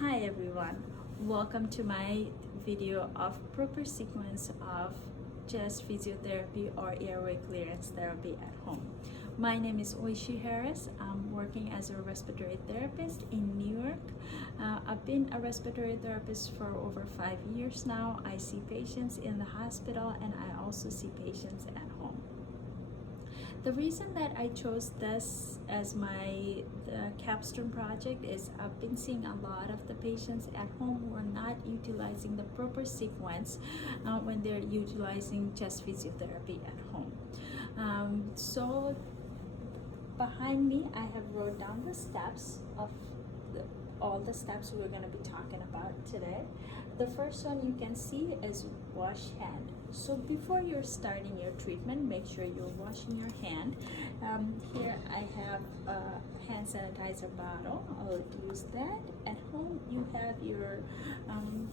Hi everyone, welcome to my video of proper sequence of chest physiotherapy or airway clearance therapy at home. My name is Oishi Harris. I'm working as a respiratory therapist in New York. I've been a respiratory therapist for over 5 years now. I see patients in the hospital and I also see patients at home. The reason that I chose this as my capstone project is I've been seeing a lot of the patients at home who are not utilizing the proper sequence when they're utilizing chest physiotherapy at home. So behind me I have wrote down the steps of all the steps we're going to be talking about today. The first one you can see is wash hand. So before you're starting your treatment, make sure you're washing your hand. Here I have a hand sanitizer bottle. I'll use that. At home you have your,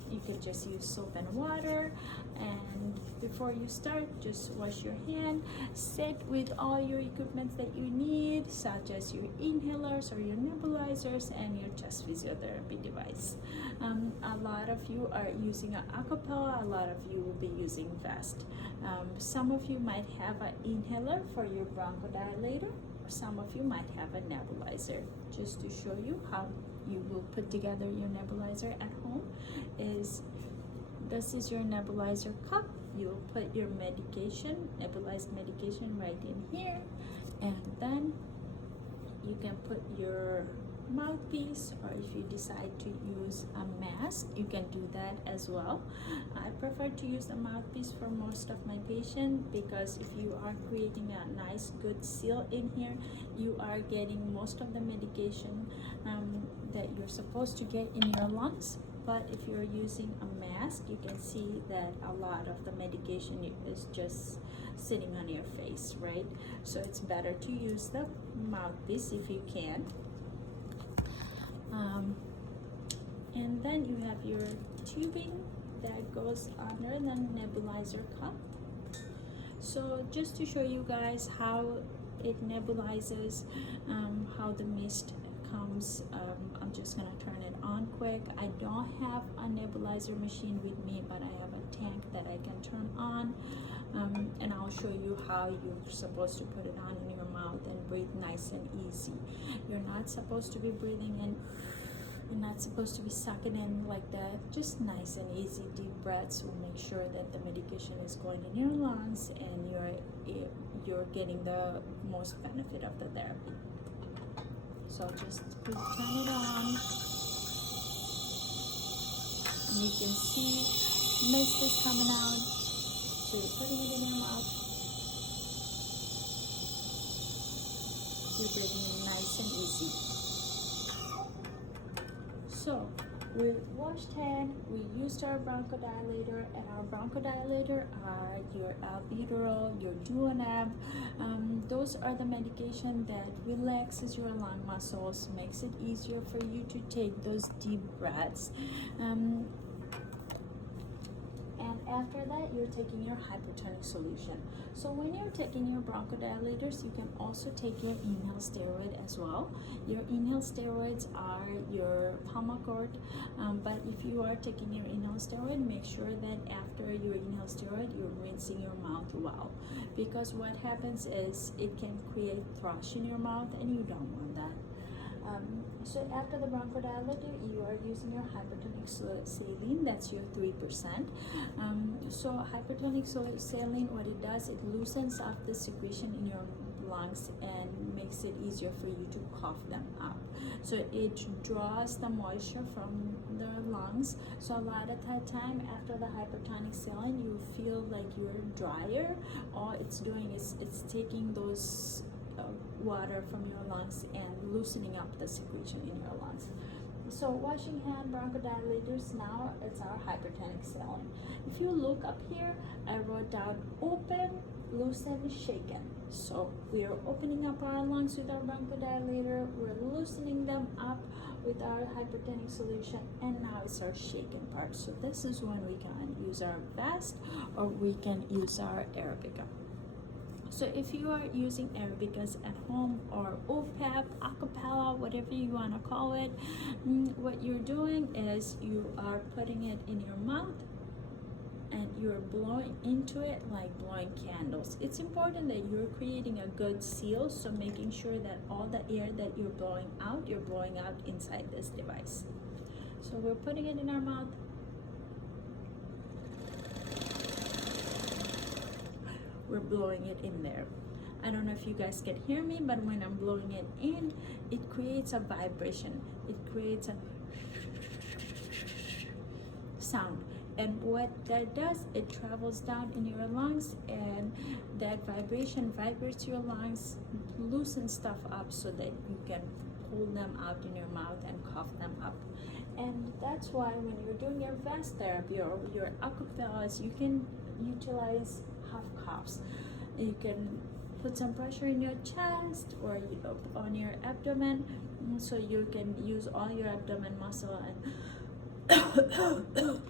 you can just use soap and water. And before you start, just wash your hand. Sit with all your equipment that you need, such as your inhalers or your nebulizers and your chest physiotherapy device. A lot of you are using an acapella, a lot of you will be using vest. Some of you might have an inhaler for your bronchodilator, or some of you might have a nebulizer. Just to show you how you will put together your nebulizer at home is this is your nebulizer cup. You'll put your medication, nebulized medication right in here, and then you can put your mouthpiece, or if you decide to use a mask, you can do that as well. I prefer to use a mouthpiece for most of my patients because if you are creating a nice good seal in here, you are getting most of the medication that you're supposed to get in your lungs. But if you're using a mask, you can see that a lot of the medication is just sitting on your face, right? So it's better to use the mouthpiece if you can. And then you have your tubing that goes under the nebulizer cup. So just to show you guys how it nebulizes, how the mist comes, I'm just gonna turn it on quick. I don't have a nebulizer machine with me, but I have a tank that I can turn on, and I'll show you how you're supposed to put it on in your mouth and breathe nice and easy. You're not supposed to be breathing in, you're not supposed to be sucking in like that. Just nice and easy deep breaths will make sure that the medication is going in your lungs and you're getting the most benefit of the therapy. So just turn it on, and you can see mist is coming out. So you're putting it in your mouth. You're breathing in nice and easy. So we washed hand, we used our bronchodilator, and our bronchodilator are your albuterol, your duodenum. Those are the medication that relaxes your lung muscles, makes it easier for you to take those deep breaths. And after that, you're taking your hypertonic solution. So when you're taking your bronchodilators, you can also take your inhaled steroid as well. Your inhaled steroids are your Pulmicort, but if you are taking your inhaled steroid, make sure that after your inhaled steroid, you're rinsing your mouth well. Because what happens is it can create thrush in your mouth, and you don't want that. So after the bronchodilator, you are using your hypertonic saline, that's your 3%. So hypertonic saline, what it does, it loosens up the secretion in your lungs and makes it easier for you to cough them up. So it draws the moisture from the lungs. So a lot of the time after the hypertonic saline, you feel like you're drier. All it's doing is it's taking those water from your lungs and loosening up the secretion in your lungs. So washing hand, bronchodilators, now it's our hypertonic saline. If you look up here, I wrote down open, loosen, shaken. So we are opening up our lungs with our bronchodilator, we're loosening them up with our hypertonic solution, and now it's our shaken part. So this is when we can use our vest or we can use our Arabica. So if you are using aerobicas at home or OPEP, acapella, whatever you want to call it, what you're doing is you are putting it in your mouth and you're blowing into it like blowing candles. It's important that you're creating a good seal, so making sure that all the air that you're blowing out inside this device. So we're putting it in our mouth. We're blowing it in there. I don't know if you guys can hear me, but when I'm blowing it in, it creates a vibration. It creates a sound. And what that does, it travels down in your lungs, and that vibration vibrates your lungs, loosens stuff up so that you can pull them out in your mouth and cough them up. And that's why when you're doing your vest therapy or your acapellas, you can utilize half coughs. You can put some pressure in your chest or on your abdomen, so you can use all your abdomen muscle and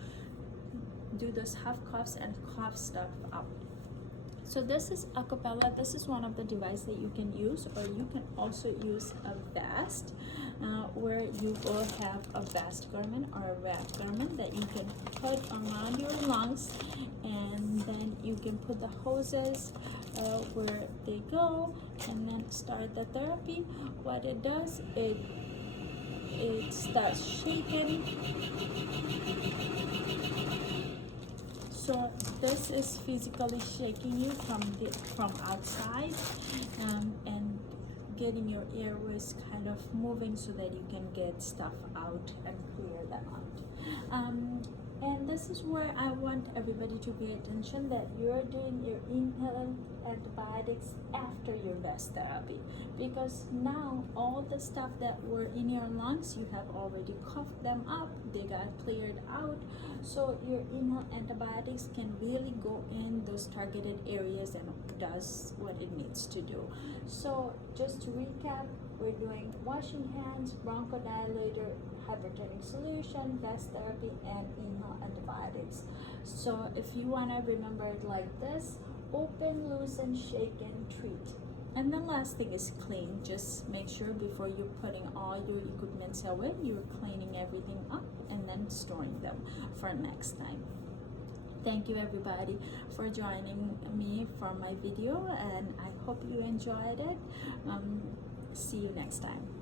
do those half coughs and cough stuff up. So this is acapella. This is one of the devices that you can use, or you can also use a vest, where you will have a vest garment or a wrap garment that you can put around your lungs, and then you can put the hoses where they go, and then start the therapy. What it does, it starts shaking. So this is physically shaking you from outside, and getting your airways kind of moving so that you can get stuff out and clear them out. And this is where I want everybody to pay attention, that you're doing your inhaled antibiotics after your vest therapy, because now all the stuff that were in your lungs, you have already coughed them up, they got cleared out, so your inhaled antibiotics can really go in those targeted areas and does what it needs to do. So just to recap, we're doing washing hands, bronchodilator, hypertonic solution, vest therapy, and inhaled antibiotics. So if you want to remember it like this: open, loosen, shake, and treat. And the last thing is clean. Just make sure before you're putting all your equipment away, you're cleaning everything up and then storing them for next time. Thank you everybody for joining me for my video, and I hope you enjoyed it. See you next time.